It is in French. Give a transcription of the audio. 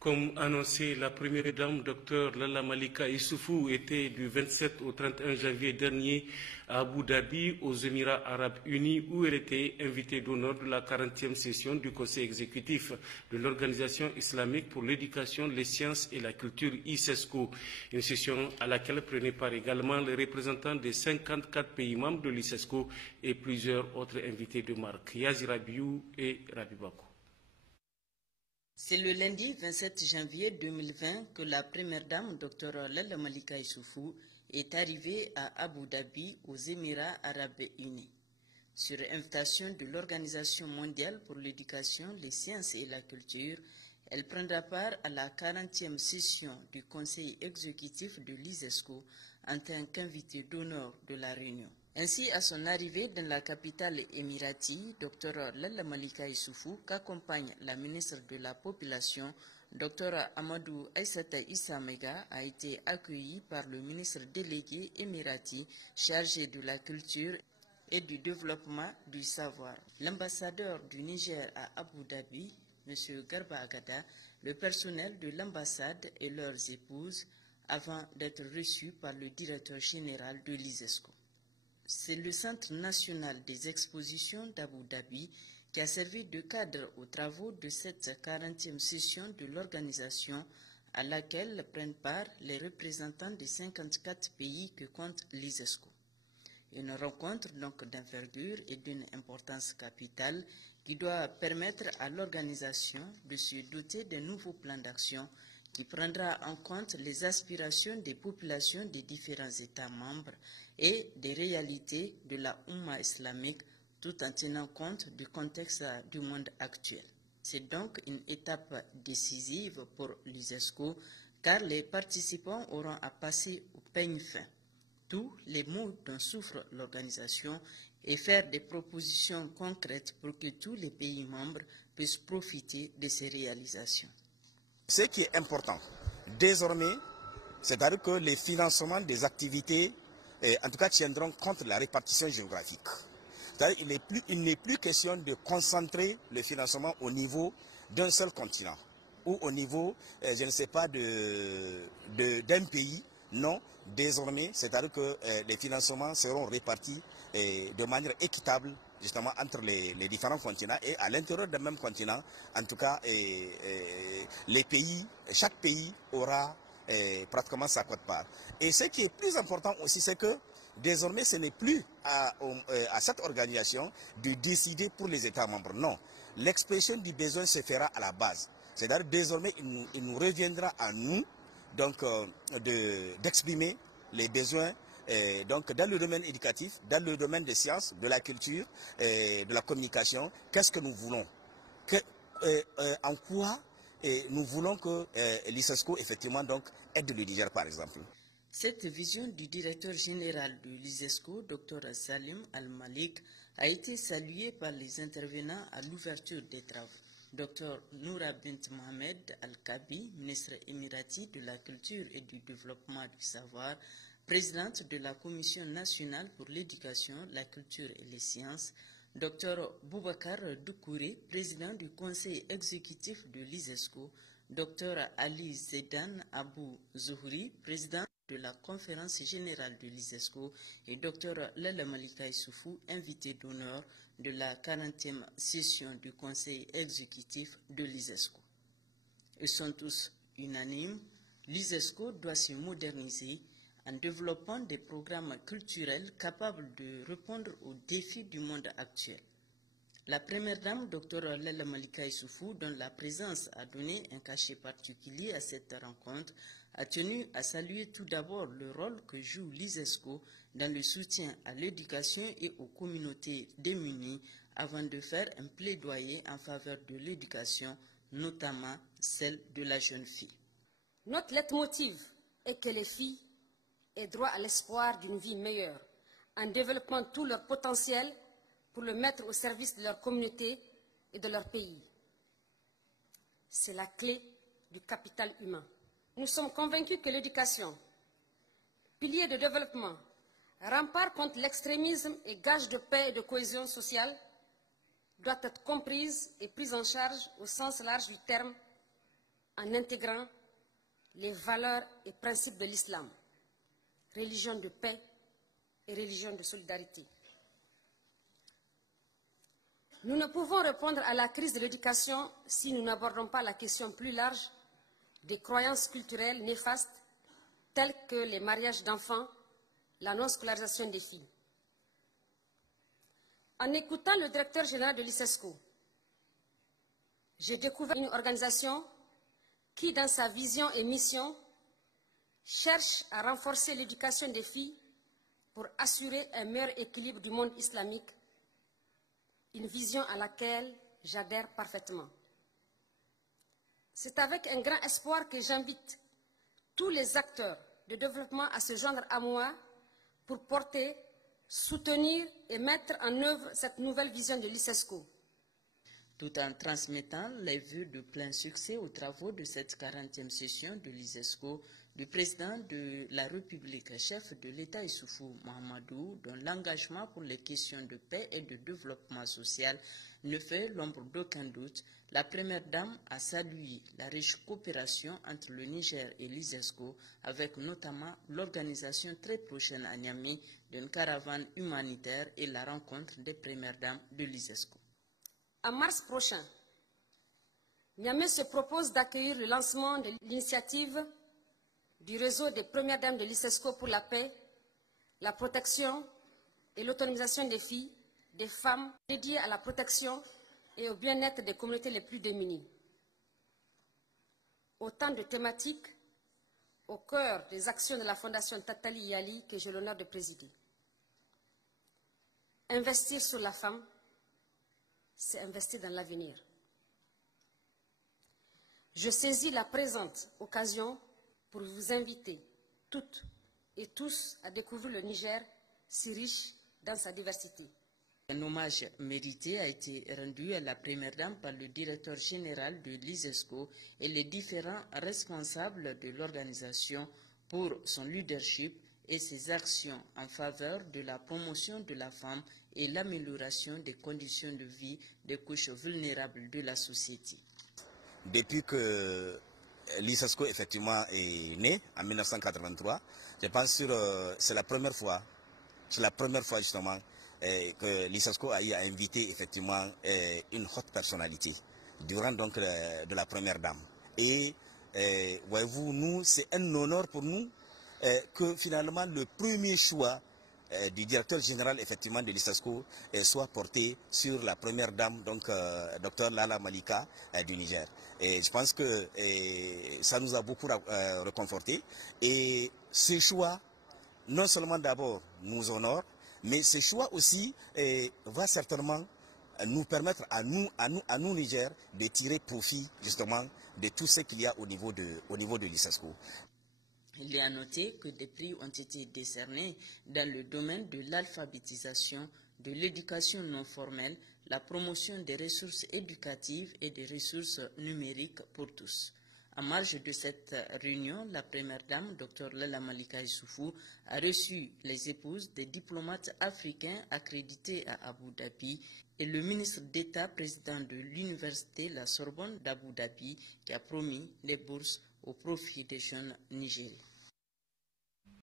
Comme annoncé, la première dame, Dr Lalla Malika Issoufou, était du 27 au 31 janvier dernier à Abu Dhabi, aux Émirats arabes unis, où elle était invitée d'honneur de la 40e session du Conseil exécutif de l'Organisation islamique pour l'éducation, les sciences et la culture ISESCO, une session à laquelle prenaient part également les représentants des 54 pays membres de l'ISESCO et plusieurs autres invités de marque, Yazi Rabiou et Rabibako. C'est le lundi 27 janvier 2020 que la première dame, Dr Lalla Malika Issoufou, est arrivée à Abu Dhabi, aux Émirats arabes unis. Sur invitation de l'Organisation mondiale pour l'éducation, les sciences et la culture, elle prendra part à la 40e session du Conseil exécutif de l'ISESCO en tant qu'invitée d'honneur de la réunion. Ainsi, à son arrivée dans la capitale émirati, Dr Lalla Malika Issoufou, qu'accompagne la ministre de la Population, Dr Amadou Aïssata Issa Mega, a été accueillie par le ministre délégué émirati chargé de la culture et du développement du savoir. L'ambassadeur du Niger à Abu Dhabi, M. Garba Agada, le personnel de l'ambassade et leurs épouses, avant d'être reçus par le directeur général de l'ISESCO. C'est le Centre national des expositions d'Abu Dhabi qui a servi de cadre aux travaux de cette 40e session de l'organisation à laquelle prennent part les représentants des 54 pays que compte l'ISESCO. Une rencontre donc d'envergure et d'une importance capitale qui doit permettre à l'organisation de se doter d'un nouveau plan d'action qui prendra en compte les aspirations des populations des différents États membres et des réalités de la Oumma islamique, tout en tenant compte du contexte du monde actuel. C'est donc une étape décisive pour l'ISESCO, car les participants auront à passer au peigne fin tous les maux dont souffre l'organisation et faire des propositions concrètes pour que tous les pays membres puissent profiter de ces réalisations. Ce qui est important, désormais, c'est-à-dire que les financements des activités, en tout cas, tiendront compte de la répartition géographique. C'est-à-dire qu'il n'est plus question de concentrer le financement au niveau d'un seul continent ou au niveau, je ne sais pas, d'un pays. Non, désormais, c'est-à-dire que les financements seront répartis de manière équitable justement entre les différents continents et à l'intérieur d'un même continent. En tout cas, les pays, chaque pays aura pratiquement sa quote-part. Et ce qui est plus important aussi, c'est que désormais, ce n'est plus à cette organisation de décider pour les États membres. Non, l'expression du besoin se fera à la base. C'est-à-dire désormais, il nous reviendra à nous donc d'exprimer les besoins donc dans le domaine éducatif, dans le domaine des sciences, de la culture, de la communication. Qu'est-ce que nous voulons, en quoi nous voulons que l'ISESCO effectivement donc aide le Niger par exemple. Cette vision du directeur général de l'ISESCO, Dr Salim Al-Malik, a été saluée par les intervenants à l'ouverture des travaux. Dr Noura Bint Mohamed Al-Kabi, ministre émirati de la Culture et du Développement du Savoir, présidente de la Commission nationale pour l'éducation, la culture et les sciences, Dr Boubacar Doukouré, président du Conseil exécutif de l'ISESCO, Dr Ali Zedan Abou Zuhri, président de la conférence générale de l'ISESCO, et Dr Lalla Malika Issoufou, invité d'honneur de la 40e session du Conseil exécutif de l'ISESCO. Ils sont tous unanimes, l'ISESCO doit se moderniser en développant des programmes culturels capables de répondre aux défis du monde actuel. La première dame, Dr Lalla Malika Issoufou, dont la présence a donné un cachet particulier à cette rencontre, a tenu à saluer tout d'abord le rôle que joue l'ISESCO dans le soutien à l'éducation et aux communautés démunies avant de faire un plaidoyer en faveur de l'éducation, notamment celle de la jeune fille. Notre leitmotiv est que les filles aient droit à l'espoir d'une vie meilleure en développant tout leur potentiel pour le mettre au service de leur communauté et de leur pays. C'est la clé du capital humain. Nous sommes convaincus que l'éducation, pilier de développement, rempart contre l'extrémisme et gage de paix et de cohésion sociale, doit être comprise et prise en charge au sens large du terme en intégrant les valeurs et principes de l'islam, religion de paix et religion de solidarité. Nous ne pouvons répondre à la crise de l'éducation si nous n'abordons pas la question plus large des croyances culturelles néfastes telles que les mariages d'enfants, la non-scolarisation des filles. En écoutant le directeur général de l'ICESCO, j'ai découvert une organisation qui, dans sa vision et mission, cherche à renforcer l'éducation des filles pour assurer un meilleur équilibre du monde islamique, une vision à laquelle j'adhère parfaitement. C'est avec un grand espoir que j'invite tous les acteurs de développement à se joindre à moi pour porter, soutenir et mettre en œuvre cette nouvelle vision de l'ICESCO. Tout en transmettant les vœux de plein succès aux travaux de cette 40e session de l'ICESCO, du président de la République, chef de l'État Issoufou Mahamadou, dont l'engagement pour les questions de paix et de développement social ne fait l'ombre d'aucun doute, la première dame a salué la riche coopération entre le Niger et l'ICESCO, avec notamment l'organisation très prochaine à Niamey d'une caravane humanitaire et la rencontre des premières dames de l'ICESCO. En mars prochain, Niamey se propose d'accueillir le lancement de l'initiative du réseau des premières dames de l'ICESCO pour la paix, la protection et l'autonomisation des filles, des femmes, dédiées à la protection et au bien-être des communautés les plus démunies. Autant de thématiques au cœur des actions de la Fondation Tatali Yali que j'ai l'honneur de présider. Investir sur la femme, c'est investir dans l'avenir. Je saisis la présente occasion pour vous inviter toutes et tous à découvrir le Niger si riche dans sa diversité. Un hommage mérité a été rendu à la première dame par le directeur général de l'ICESCO et les différents responsables de l'organisation pour son leadership et ses actions en faveur de la promotion de la femme et l'amélioration des conditions de vie des couches vulnérables de la société. Depuis que l'ICESCO effectivement est né en 1983, je pense que c'est la première fois justement que l'ICESCO a eu à inviter effectivement une haute personnalité durant donc de la première dame. Et voyez-vous, nous, c'est un honneur pour nous que finalement le premier choix du directeur général effectivement de l'ICESCO soit porté sur la première dame, donc Dr Lalla Malika du Niger. Et je pense que ça nous a beaucoup réconforté. Et ce choix, non seulement d'abord nous honore, mais ce choix aussi va certainement nous permettre à nous Niger de tirer profit justement de tout ce qu'il y a au niveau de l'ICESCO. Il est à noter que des prix ont été décernés dans le domaine de l'alphabétisation, de l'éducation non formelle, la promotion des ressources éducatives et des ressources numériques pour tous. En marge de cette réunion, la première dame, Dr Lalla Malika Issoufou, a reçu les épouses des diplomates africains accrédités à Abu Dhabi et le ministre d'État président de l'université La Sorbonne d'Abu Dhabi qui a promis les bourses au profit des jeunes nigériens.